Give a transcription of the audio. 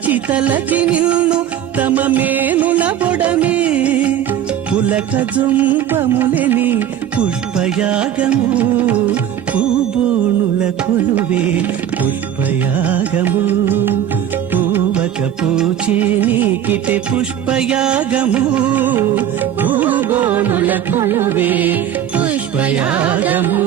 తలచి తలచి నిన్ను తమ మేనుల బొడమే పులక జుంపములని పుష్పయాగము పూబోణుల కొలువే పుష్పయాగము పూవక పూచే నీకిటే పుష్పయాగము పూబోణుల కొలువే పుష్పయాగము